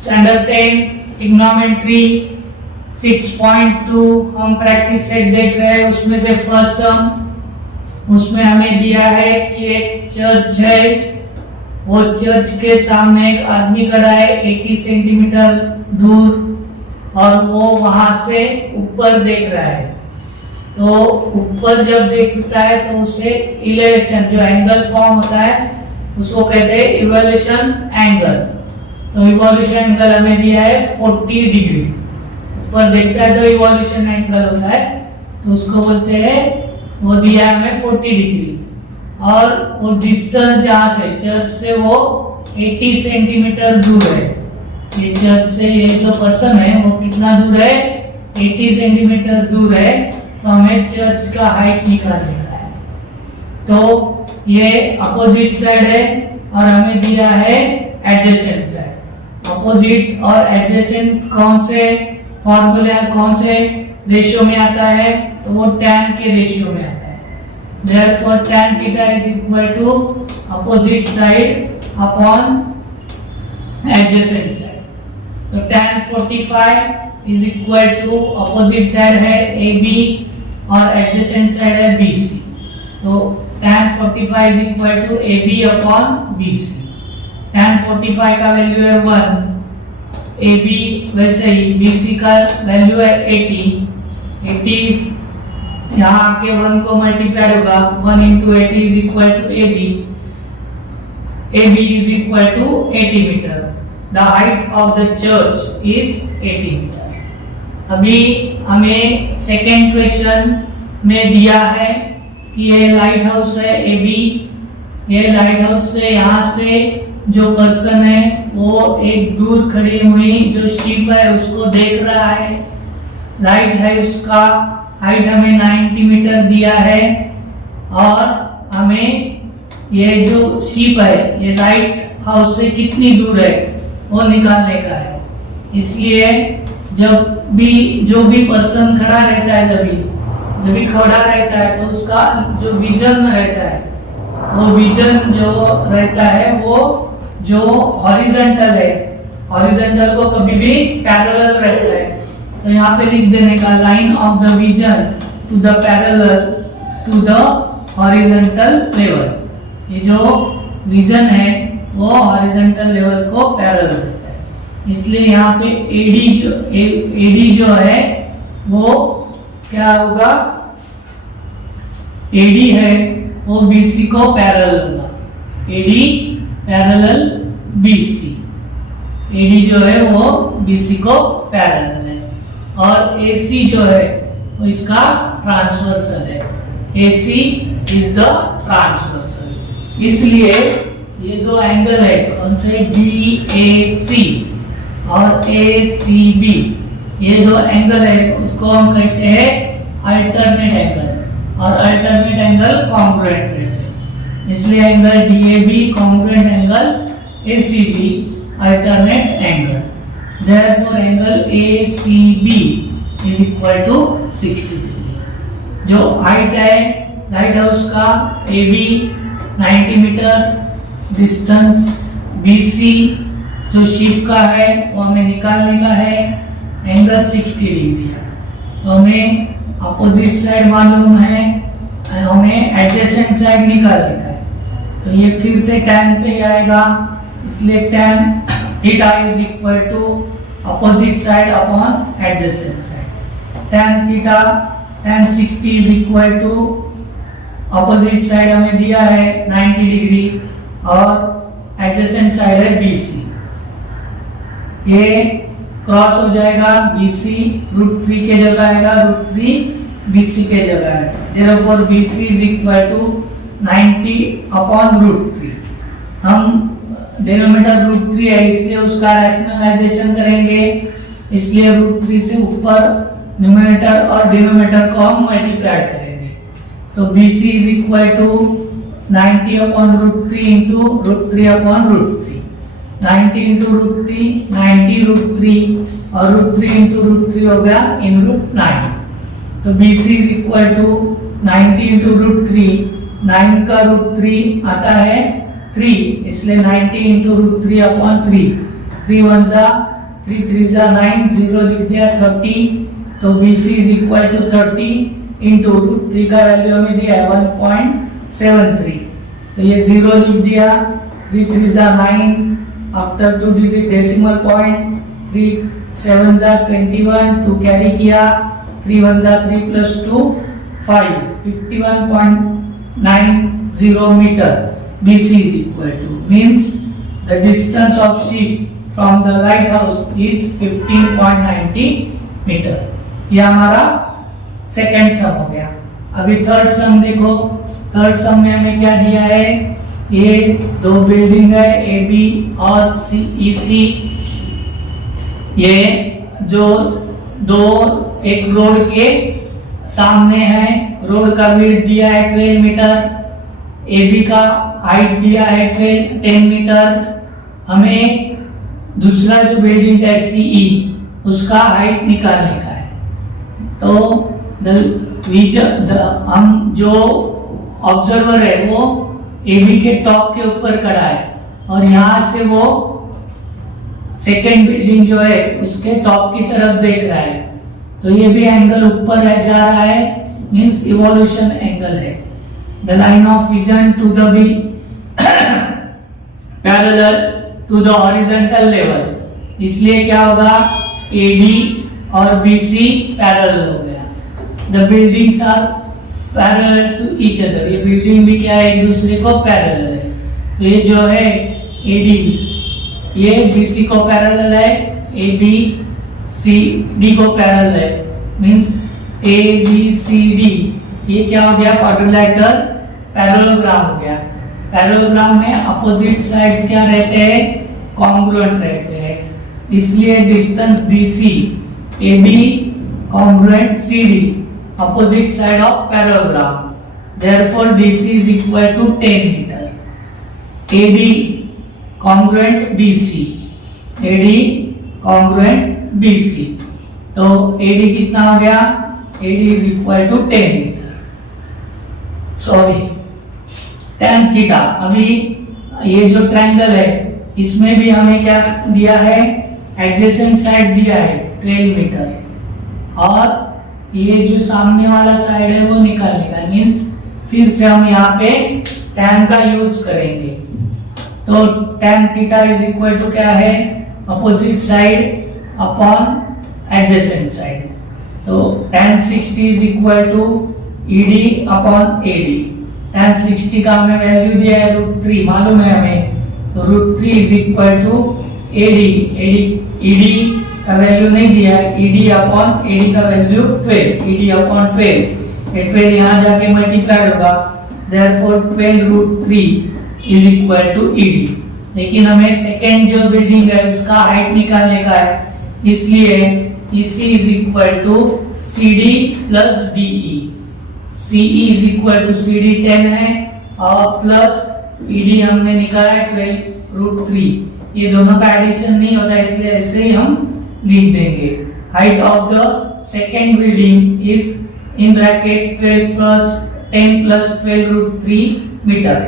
Standard 10 trigonometry 6.2 हम practice set देख रहे हैं। उसमें से फर्स्ट सम, उसमें हमें दिया है कि एक चर्च है, वो चर्च के सामने एक आदमी खड़ा है 80 सेंटीमीटर दूर और वो वहां से ऊपर देख रहा है। तो ऊपर जब देखता है तो उसे इलेवेशन जो एंगल फॉर्म होता है उसको कहते हैं इवोल्यूशन एंगल। तो इवोल्यूशन एंगल हमें दिया है 40 डिग्री। ऊपर देखता है तो इवोल्यूशन एंगल होता है, तो उसको बोलते हैं, वो दिया है हमें 40 डिग्री। और वो डिस्टेंस जहाँ से चर्च से वो 80 सेंटीमीटर दूर है। ये चर्च से ये जो पर्सन है वो कितना दूर है, 80 सेंटीमीटर दूर है। तो हमें चर्च का हाइट निकालने का है। तो ये अपोजिट साइड है और हमें दिया है एडजेसेंट साइड। अपोजिट और एडजेसेंट कौन से फॉर्मूले कौन से रेशियो में आता है, तो वो tan के रेशियो में आता है। Therefore tan theta is equal to opposite side upon adjacent side। तो tan 45 is equal to opposite side है AB और adjacent side है BC। तो tan 45 is equal to AB upon BC। tan 45 का वैल्यू है 1, AB वैसे ही BC का value है 80 यहाँ आके 1 को मल्टीप्लाई होगा, 1 into 80 is equal to AB। AB is equal to 80 metre. The height of the church is 80 metre. अभी हमें सेकेंड क्वेश्चन में दिया है कि ये लाइट हाउस है AB। ये लाइट हाउस से यहाँ से जो पर्सन है वो एक दूर खड़ी हुई जो शिप है उसको देख रहा है। लाइट है उसका हाइट हमें 90 मीटर दिया है और हमें ये जो शिप है ये लाइट हाउस से कितनी दूर है वो निकालने का है। इसलिए जब भी जो भी पर्सन खड़ा रहता है जब भी खड़ा रहता है तो उसका जो विजन रहता है वो विजन जो रहता है वो जो हॉरिजॉन्टल है, हॉरिजॉन्टल को कभी भी पैरेलल रहता है। तो यहाँ पे लिख देने का line of the vision to the parallel to the horizontal level. ये जो विजन है वो हॉरिजॉन्टल लेवल को पैरेलल रहता है। इसलिए यहाँ पे एडी जो है वो क्या होगा, एडी है वो बीसी को पैरेलल होगा। एडी पैरेलल बीसी, एडी जो है वो बीसी को पैरेलल है। और AC जो है वो इसका ट्रांसवर्सल है। AC is the transversal. इसलिए ये दो एंगल है कौन से, DAC और ACB। ये जो एंगल है उसको हम कहते हैं अल्टरनेट एंगल और अल्टरनेट एंगल कॉन्ग्रुएंट रहते हैं। इसलिए angle DAB congruent angle ACB alternate angle. Therefore angle ACB is equal to 60 degree. जो हाइट है लाइट हाउस का AB 90 मीटर, डिस्टेंस BC जो शिप का है वो हमें निकालने का है, एंगल 60 डिग्री है। तो हमें अपोजिट साइड मालूम है, हमें एडजेसेंट साइड निकालने का है। तो ये फिर से tan पे ही आएगा, इसलिए tan theta is equal to opposite side upon adjacent side। tan theta tan 60 is equal to opposite side हमें दिया है 90 डिग्री और adjacent side है BC। ये क्रॉस हो जाएगा, BC √3 के जगह आएगा, √3 BC के जगह आएगा। therefore BC is equal to 90 upon √3। हम डिनोमिनेटर √3 है इसलिए उसका रैशनलाइजेशन करेंगे, इसलिए √3 से ऊपर न्यूमरेटर और डिनोमिनेटर को हम मल्टीप्लाई करेंगे। तो BC is equal to 90 upon √3 into √3 upon √3। 90 into √3 90 √3 और √3 into √3 हो गया in √9। तो BC is equal to 90 into √3, 9 का √3 आता है 3, इसलिए 90 into √3 upon 3, 3 1 जा 3 3 जा 9, 0 लिख दिया 30, तो BC is equal to 30 into root 3 का वैल्यू हमें दिया है 1.73, तो ये 0 लिख दिया, 3 3 जा 9, आफ्टर 2 डिजिट डेसिमल पॉइंट, 3 7 जा 21, 2 कैरी किया, 3 1 जा 3 plus 2 5, 51.90 metre BC is equal to, means the distance of ship from the lighthouse is 15.90 metre. ये हमारा सेकेंड सम हो गया। अभी थर्ड सम देखो, थर्ड सम में हमें क्या दिया है, ये दो बिल्डिंग है AB और EC, ये जो दो एक रोड के सामने है, रोड का विड्थ दिया है 12 मीटर, AB का हाइट दिया है 10 मीटर, हमें दूसरा जो बिल्डिंग है CE उसका हाइट निकालने का है। तो हम जो ऑब्जर्वर है वो AB के टॉप के ऊपर खड़ा है और यहाँ से वो सेकेंड बिल्डिंग जो है उसके टॉप की तरफ देख रहा है, तो ये भी एंगल ऊपर है जा रहा है, मींस इवोल्यूशन एंगल है। The line of vision to the be parallel to the horizontal level, इसलिए क्या होगा, AD और BC पैरेलल हो गया। The buildings are parallel to each other, ये बिल्डिंग भी क्या है, एक दूसरे को पैरेलल है। तो ये जो है AD ये BC को पैरेलल है, AB CD को पैरेलल है, मींस ABCD ये क्या हो गया, क्वाड्रिलेटरल पैरेललोग्राम हो गया। पैरेललोग्राम में अपोजिट साइड्स क्या रहते हैं, कॉन्ग्रुएंट रहते हैं, इसलिए distance BC AB congruent CD opposite side of parallelogram, therefore DC is equal to 10 metre. AD congruent BC, AD congruent BC, तो AD कितना हो गया, AD is equal to 10 metre, sorry tan theta. अभी ये जो ट्रायंगल है इसमें भी हमें क्या दिया है, एडजेसेंट साइड दिया है 12 मीटर, और ये जो सामने वाला साइड है वो निकालने का, मींस फिर से हम यहाँ पे tan का यूज करेंगे। तो tan theta is equal to क्या है, opposite side upon adjacent side, तो tan 60 is equal to ED upon AD। tan 60 का हमें वैल्यू दिया है √3, मालूम है हमें, तो √3 is equal to AD, ED का वैल्यू नहीं दिया है, ED अपॉन AD का वैल्यू 12, ED अपॉन 12, ये 12 यहाँ जाके मल्टीप्लाई होगा, therefore 12√3 is equal to ED। लेकिन हमें सेकेंड जो बिल्डिंग है उसका हाइट निकालने का है, इसलिए EC is equal to CD plus DE, CE is equal to CD 10 है और प्लस ED हमने निकाला है 12√3, ये दोनों का एडिशन नहीं होता इसलिए ऐसे ही हम लिख देंगे। Height of the second building is in bracket 10 plus 12√3 metre.